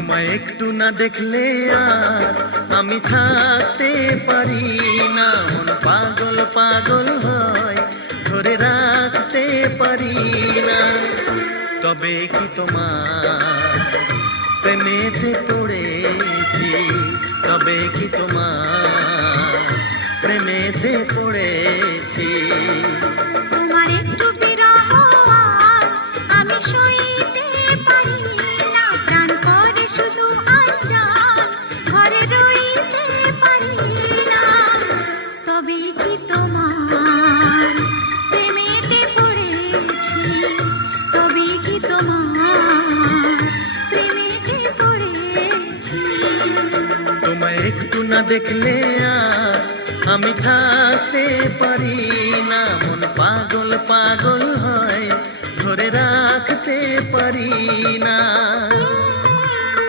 তোমায় একটু না দেখলে আর আমি থাকতে পারি না, মন পাগল পাগল হয়, ধরে রাখতে পারি না। তবে কি তোমার প্রেমেতে পড়েছি, তবে কি তোমার প্রেমেতে পড়েছি। তোমার একটু বিরহ আর আমি সইতে পারি না, প্রাণ করে শুধু আশার ঘরে রইতে পারি না। তবে কি তোমার প্রেমেতে পড়েছি, তবে কি তোমার প্রেমেতে পড়েছি। তোমায় একটু না দেখলে আর আমি থাকতে পারি না, মন পাগল পাগল হয়, ধরে রাখতে পারি না।